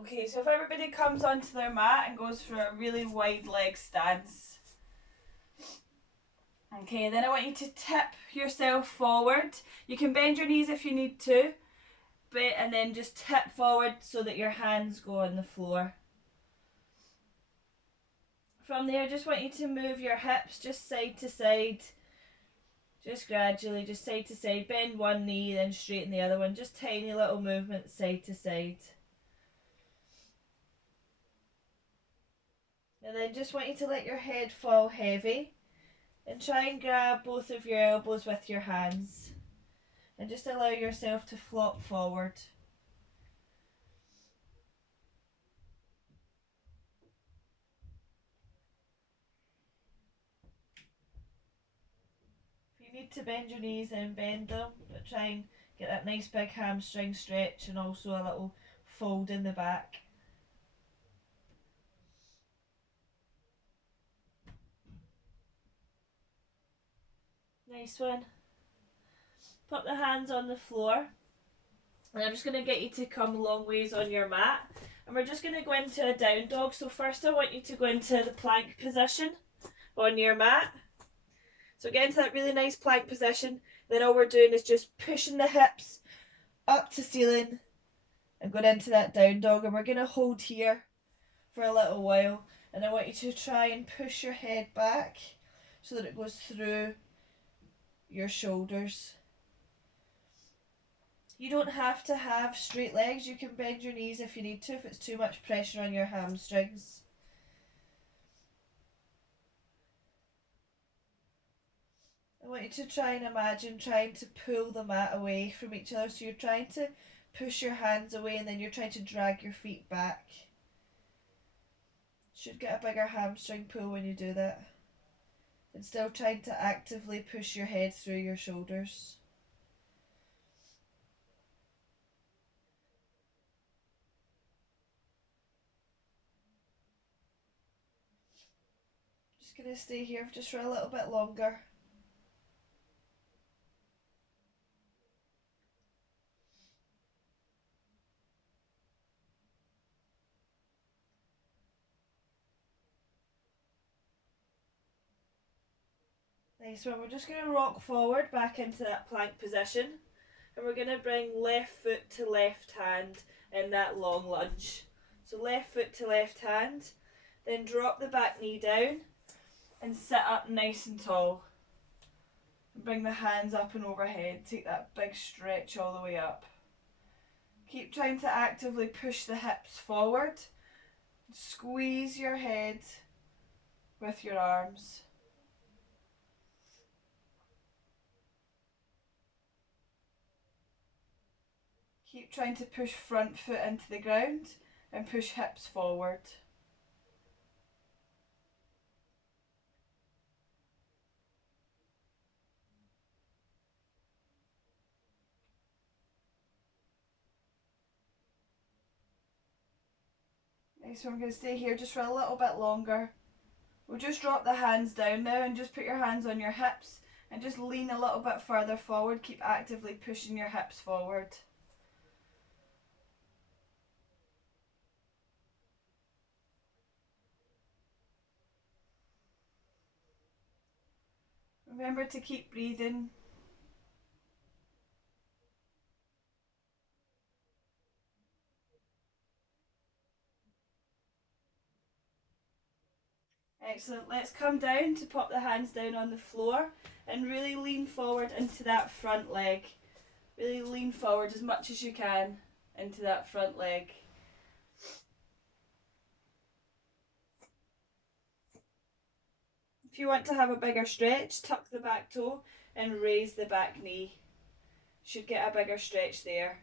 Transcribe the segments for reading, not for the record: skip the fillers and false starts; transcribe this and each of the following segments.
Okay, so if everybody comes onto their mat and goes for a really wide leg stance. Okay, then I want you to tip yourself forward. You can bend your knees if you need to, and then just tip forward so that your hands go on the floor. From there, I just want you to move your hips just side to side. Just gradually, just side to side. Bend one knee, then straighten the other one. Just tiny little movements side to side. And then just want you to let your head fall heavy. And try and grab both of your elbows with your hands. And just allow yourself to flop forward. If you need to bend your knees, then bend them. But try and get that nice big hamstring stretch and also a little fold in the back. Nice one. Put the hands on the floor. And I'm just going to get you to come long ways on your mat. And we're just going to go into a down dog. So first I want you to go into the plank position on your mat. So get into that really nice plank position. Then all we're doing is just pushing the hips up to ceiling and going into that down dog. And we're going to hold here for a little while. And I want you to try and push your head back so that it goes through your shoulders. You don't have to have straight legs. You can bend your knees if you need to, if it's too much pressure on your hamstrings. I want you to try and imagine trying to pull the mat away from each other. So you're trying to push your hands away and then you're trying to drag your feet back. Should get a bigger hamstring pull when you do that. And still trying to actively push your head through your shoulders. Just going to stay here just for a little bit longer. Nice one. We're just going to rock forward back into that plank position. And we're going to bring left foot to left hand in that long lunge. So left foot to left hand. Then drop the back knee down and sit up nice and tall. And bring the hands up and overhead. Take that big stretch all the way up. Keep trying to actively push the hips forward. Squeeze your head with your arms. Keep trying to push front foot into the ground and push hips forward. Nice, so I'm going to stay here just for a little bit longer. We'll just drop the hands down now and just put your hands on your hips and just lean a little bit further forward. Keep actively pushing your hips forward. Remember to keep breathing. Excellent. Let's come down to pop the hands down on the floor and really lean forward into that front leg. Really lean forward as much as you can into that front leg. If you want to have a bigger stretch, tuck the back toe and raise the back knee. Should get a bigger stretch there.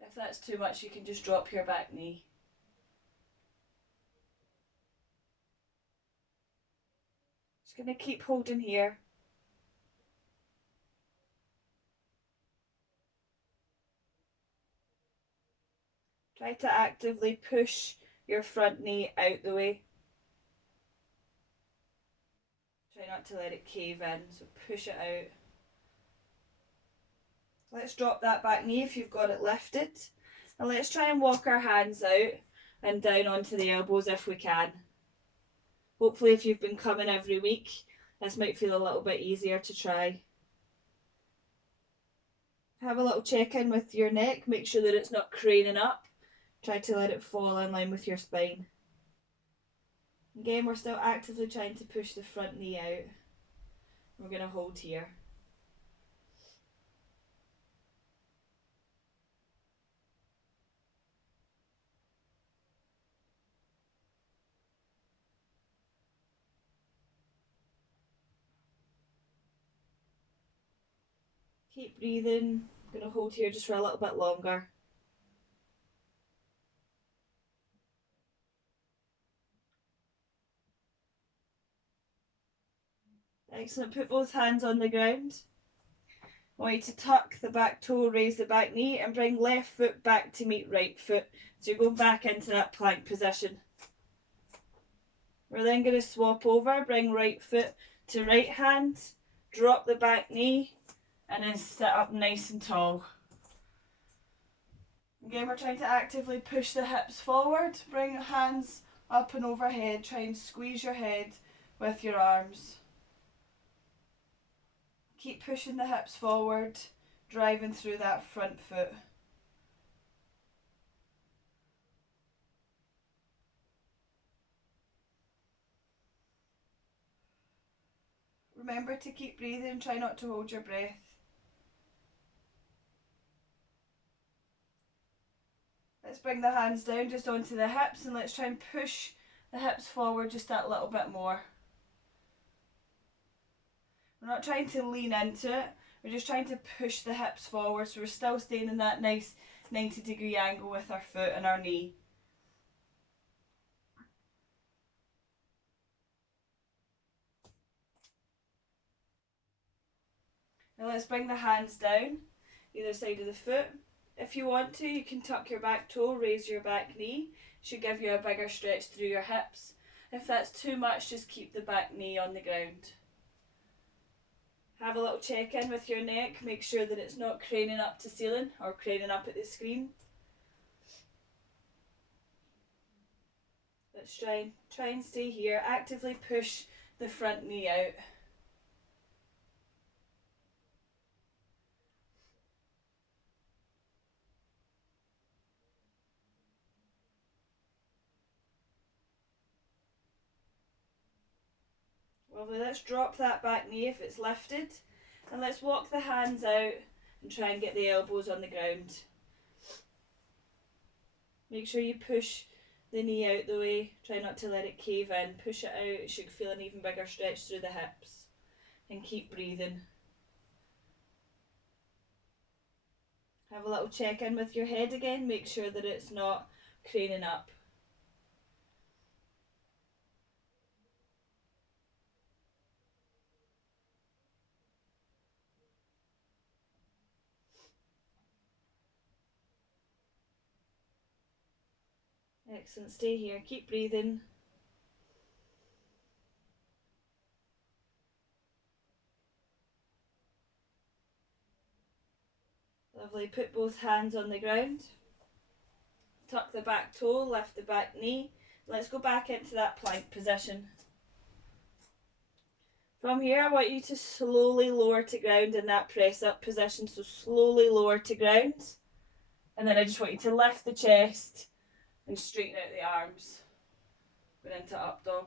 If that's too much, you can just drop your back knee. Just going to keep holding here. Try to actively push your front knee out the way. Try not to let it cave in, so push it out. Let's drop that back knee if you've got it lifted. And let's try and walk our hands out and down onto the elbows if we can. Hopefully if you've been coming every week, this might feel a little bit easier to try. Have a little check in with your neck, make sure that it's not craning up. Try to let it fall in line with your spine. Again, we're still actively trying to push the front knee out. We're going to hold here. Keep breathing. I'm going to hold here just for a little bit longer. Excellent. Put both hands on the ground. I want you to tuck the back toe, raise the back knee, and bring left foot back to meet right foot. So you're going back into that plank position. We're then going to swap over, bring right foot to right hand, drop the back knee, and then sit up nice and tall. Again, we're trying to actively push the hips forward, bring your hands up and overhead, try and squeeze your head with your arms. Keep pushing the hips forward, driving through that front foot. Remember to keep breathing, try not to hold your breath. Let's bring the hands down just onto the hips and let's try and push the hips forward just that little bit more. We're not trying to lean into it, we're just trying to push the hips forward so we're still staying in that nice 90-degree angle with our foot and our knee. Now let's bring the hands down, either side of the foot. If you want to, you can tuck your back toe, raise your back knee. Should give you a bigger stretch through your hips. If that's too much, just keep the back knee on the ground. Have a little check in with your neck, make sure that it's not craning up to ceiling or craning up at the screen. Let's try and stay here. Actively push the front knee out. Lovely, let's drop that back knee if it's lifted. And let's walk the hands out and try and get the elbows on the ground. Make sure you push the knee out the way, try not to let it cave in, push it out, it should feel an even bigger stretch through the hips. And keep breathing. Have a little check in with your head again, make sure that it's not craning up. Excellent, stay here, keep breathing. Lovely, put both hands on the ground. Tuck the back toe, lift the back knee. Let's go back into that plank position. From here, I want you to slowly lower to ground in that press up position. So slowly lower to ground. And then I just want you to lift the chest and straighten out the arms. Going into up dog.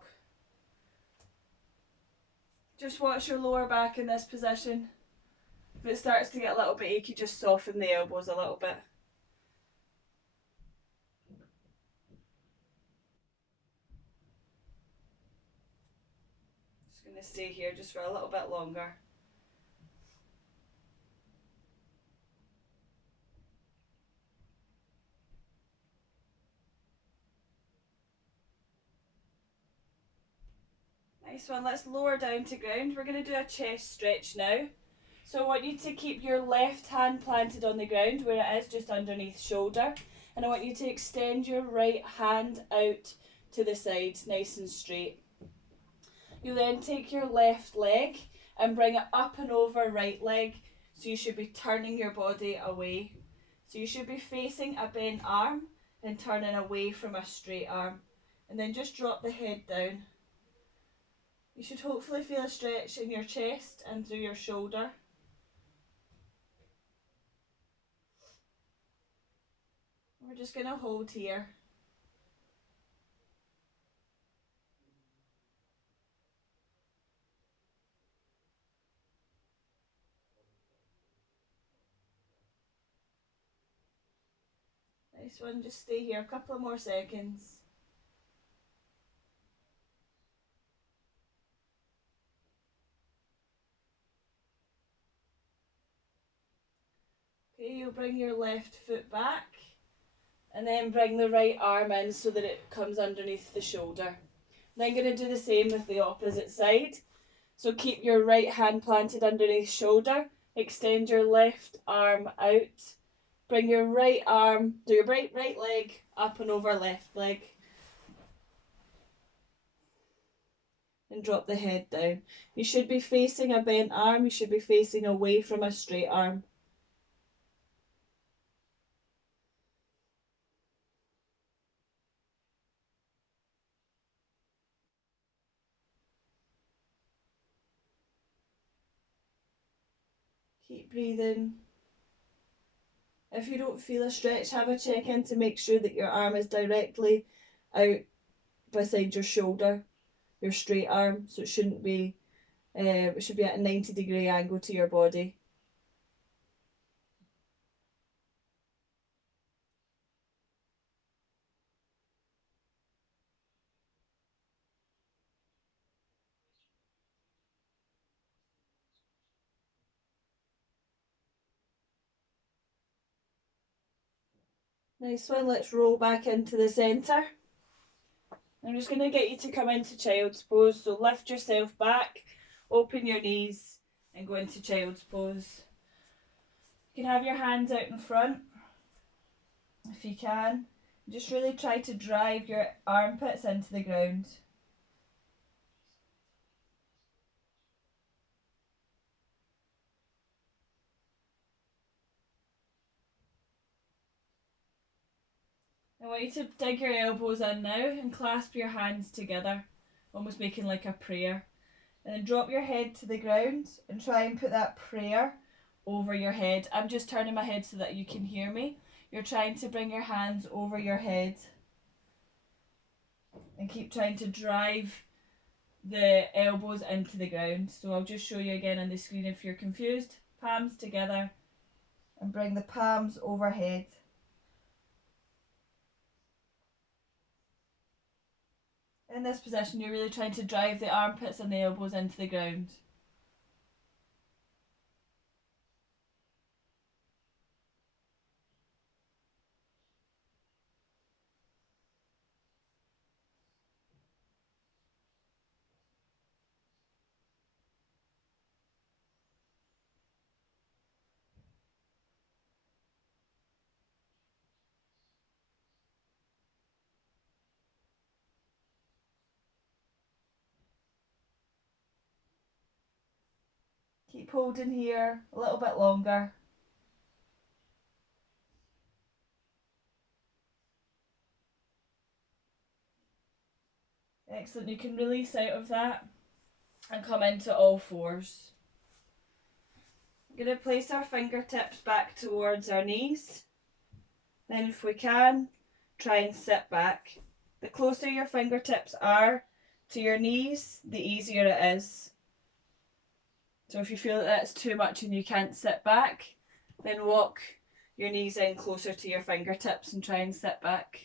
Just watch your lower back in this position. If it starts to get a little bit achy, just soften the elbows a little bit. Just going to stay here just for a little bit longer. Nice one, let's lower down to ground. We're going to do a chest stretch now. So I want you to keep your left hand planted on the ground where it is, just underneath shoulder. And I want you to extend your right hand out to the sides, nice and straight. You then take your left leg and bring it up and over right leg. So you should be turning your body away. So you should be facing a bent arm and turning away from a straight arm. And then just drop the head down. You should hopefully feel a stretch in your chest and through your shoulder. We're just going to hold here. Nice one, just stay here a couple of more seconds. Okay, you'll bring your left foot back and then bring the right arm in so that it comes underneath the shoulder. Then going to do the same with the opposite side. So keep your right hand planted underneath shoulder, extend your left arm out, bring your right arm, do your right leg up and over left leg. And drop the head down. You should be facing a bent arm, you should be facing away from a straight arm. Keep breathing. If you don't feel a stretch, have a check in to make sure that your arm is directly out beside your shoulder, your straight arm, so it shouldn't be, it should be at a 90-degree angle to your body. Nice one, let's roll back into the centre. I'm just going to get you to come into child's pose, so lift yourself back, open your knees and go into child's pose. You can have your hands out in front if you can. Just really try to drive your armpits into the ground. I want you to dig your elbows in now and clasp your hands together, almost making like a prayer. And then drop your head to the ground and try and put that prayer over your head. I'm just turning my head so that you can hear me. You're trying to bring your hands over your head and keep trying to drive the elbows into the ground. So I'll just show you again on the screen if you're confused. Palms together and bring the palms overhead. In this position, you're really trying to drive the armpits and the elbows into the ground. Keep holding here a little bit longer. Excellent, you can release out of that and come into all fours. We're going to place our fingertips back towards our knees. Then if we can, try and sit back. The closer your fingertips are to your knees, the easier it is. So if you feel that that's too much and you can't sit back, then walk your knees in closer to your fingertips and try and sit back.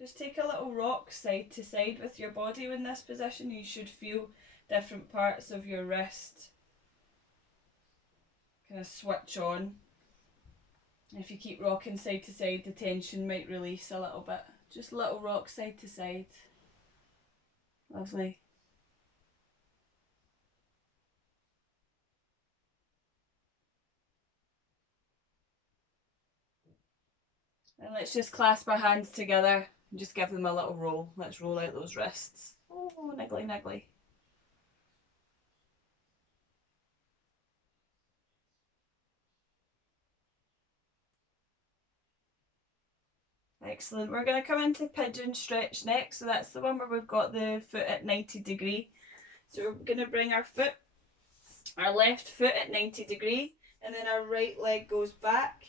Just take a little rock side to side with your body in this position. You should feel different parts of your wrist kind of switch on. If you keep rocking side to side, the tension might release a little bit. Just a little rock side to side. Lovely. And let's just clasp our hands together and just give them a little roll. Let's roll out those wrists. Oh, niggly, niggly. Excellent. We're going to come into pigeon stretch next. So that's the one where we've got the foot at 90 degree. So we're going to bring our left foot at 90 degree, and then our right leg goes back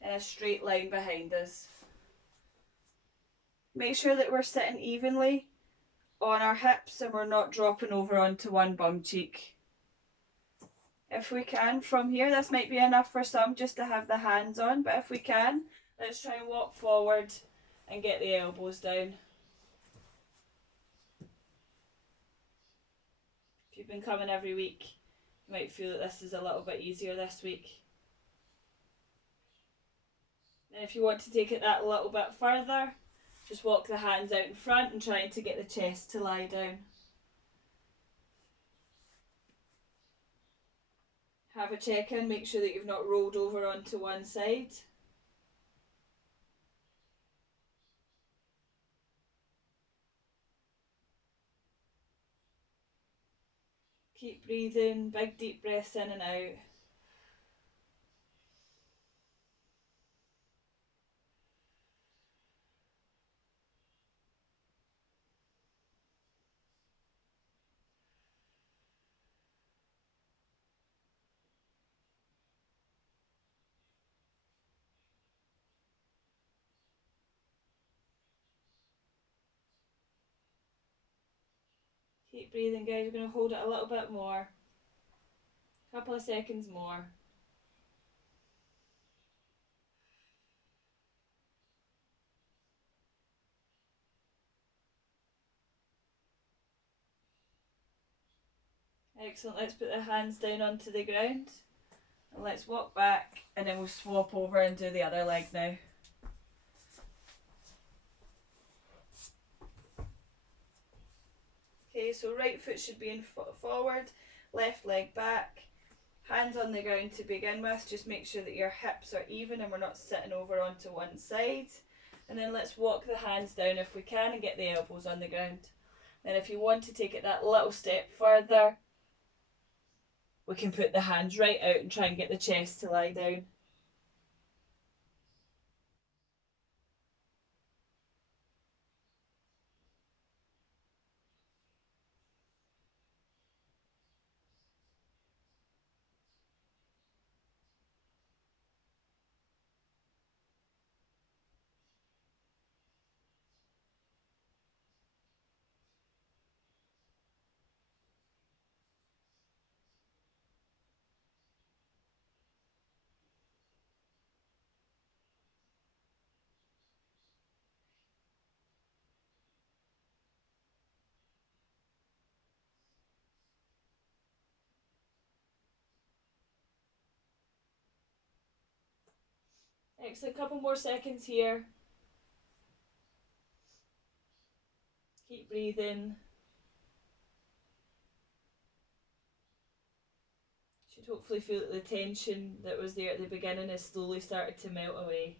in a straight line behind us. Make sure that we're sitting evenly on our hips and we're not dropping over onto one bum cheek. If we can, from here, this might be enough for some just to have the hands on, but if we can, let's try and walk forward and get the elbows down. If you've been coming every week, you might feel that this is a little bit easier this week. And if you want to take it that a little bit further, just walk the hands out in front and trying to get the chest to lie down. Have a check-in, make sure that you've not rolled over onto one side. Keep breathing, big deep breaths in and out. Keep breathing, guys. We're going to hold it a little bit more. A couple of seconds more. Excellent. Let's put the hands down onto the ground. And let's walk back and then we'll swap over and do the other leg now. Okay, so right foot should be in forward, left leg back, hands on the ground to begin with. Just make sure that your hips are even and we're not sitting over onto one side. And then let's walk the hands down if we can and get the elbows on the ground. Then if you want to take it that little step further, we can put the hands right out and try and get the chest to lie down. Excellent, a couple more seconds here. Keep breathing. Should hopefully feel that the tension that was there at the beginning has slowly started to melt away.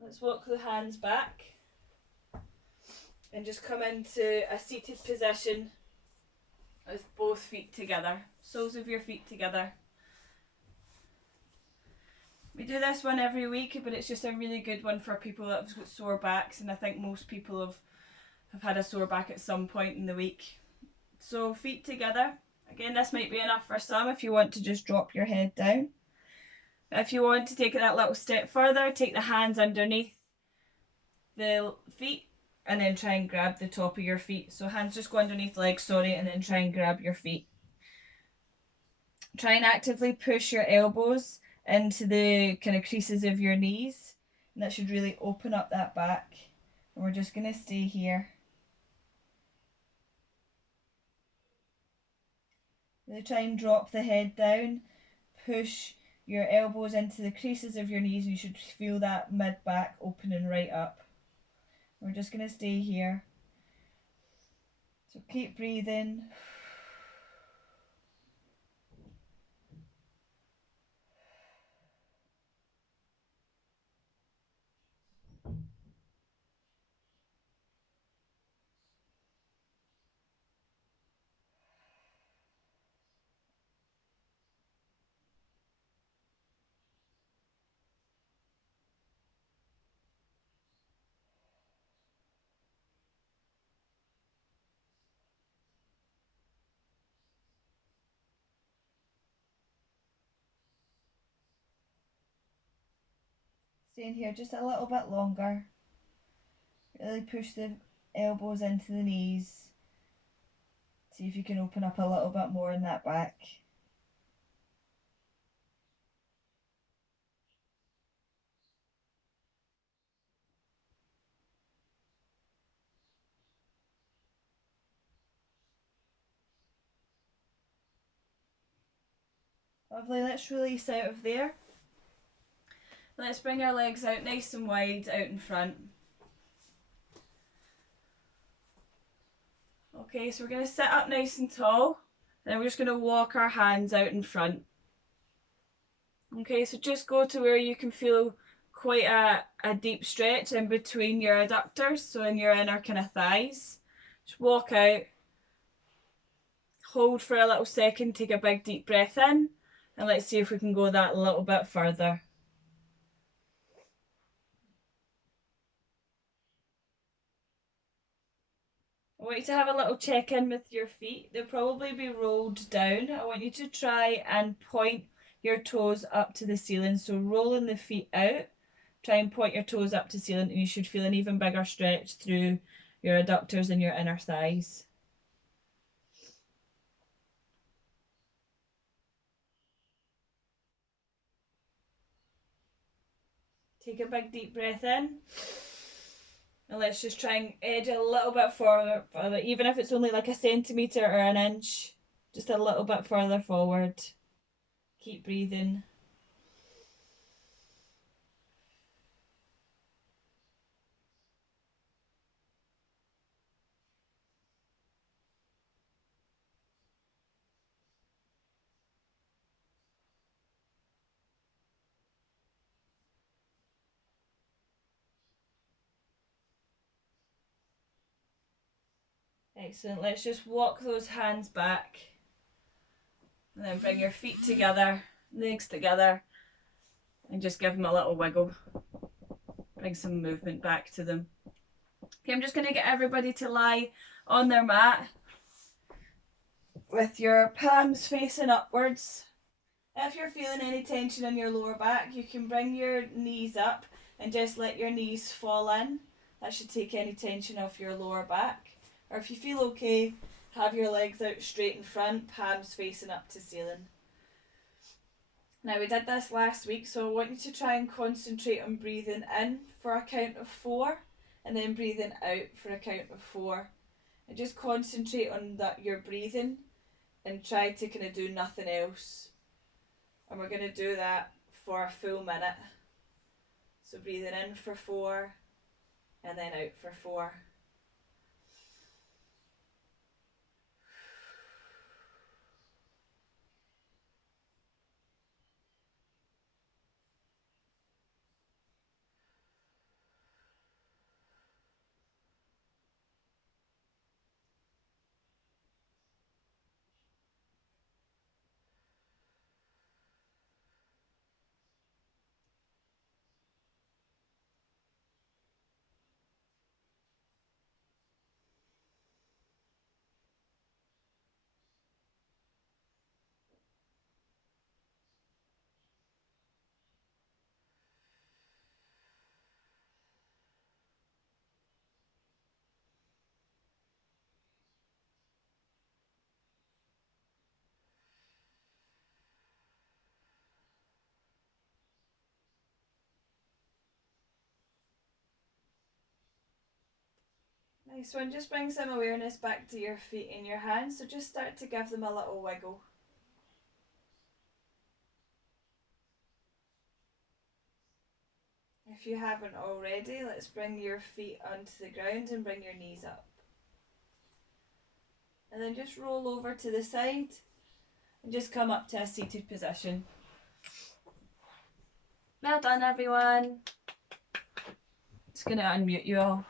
Let's walk the hands back and just come into a seated position with both feet together, soles of your feet together. We do this one every week, but it's just a really good one for people that have got sore backs, and I think most people have had a sore back at some point in the week. So feet together. Again, this might be enough for some if you want to just drop your head down. If you want to take it that little step further, take the hands underneath the feet and then try and grab the top of your feet. So hands just go underneath legs, sorry, and then try and grab your feet. Try and actively push your elbows into the kind of creases of your knees. And that should really open up that back. And we're just going to stay here. Really try and drop the head down. Push your elbows into the creases of your knees. You should feel that mid-back opening right up. We're just going to stay here. So keep breathing. Staying here just a little bit longer. Really push the elbows into the knees. See if you can open up a little bit more in that back. Lovely, let's release out of there. Let's bring our legs out nice and wide out in front. Okay, so we're going to sit up nice and tall, and then we're just going to walk our hands out in front. Okay, so just go to where you can feel quite a deep stretch in between your adductors, so in your inner kind of thighs. Just walk out, hold for a little second, take a big deep breath in, and let's see if we can go that a little bit further. I want you to have a little check-in with your feet. They'll probably be rolled down. I want you to try and point your toes up to the ceiling. So rolling the feet out, try and point your toes up to ceiling, and you should feel an even bigger stretch through your adductors and your inner thighs. Take a big deep breath in. And let's just try and edge a little bit further, even if it's only like a centimetre or an inch, just a little bit further forward. Keep breathing. Excellent. Let's just walk those hands back. And then bring your feet together, legs together, and just give them a little wiggle. Bring some movement back to them. Okay, I'm just going to get everybody to lie on their mat with your palms facing upwards. If you're feeling any tension in your lower back, you can bring your knees up and just let your knees fall in. That should take any tension off your lower back. Or if you feel okay, have your legs out straight in front, palms facing up to ceiling. Now we did this last week, so I want you to try and concentrate on breathing in for a count of 4 and then breathing out for a count of 4. And just concentrate on your breathing and try to kind of do nothing else. And we're going to do that for a full minute. So breathing in for 4 and then out for 4. Nice one. Just bring some awareness back to your feet and your hands. So just start to give them a little wiggle. If you haven't already, let's bring your feet onto the ground and bring your knees up. And then just roll over to the side and just come up to a seated position. Well done, everyone. Just going to unmute you all.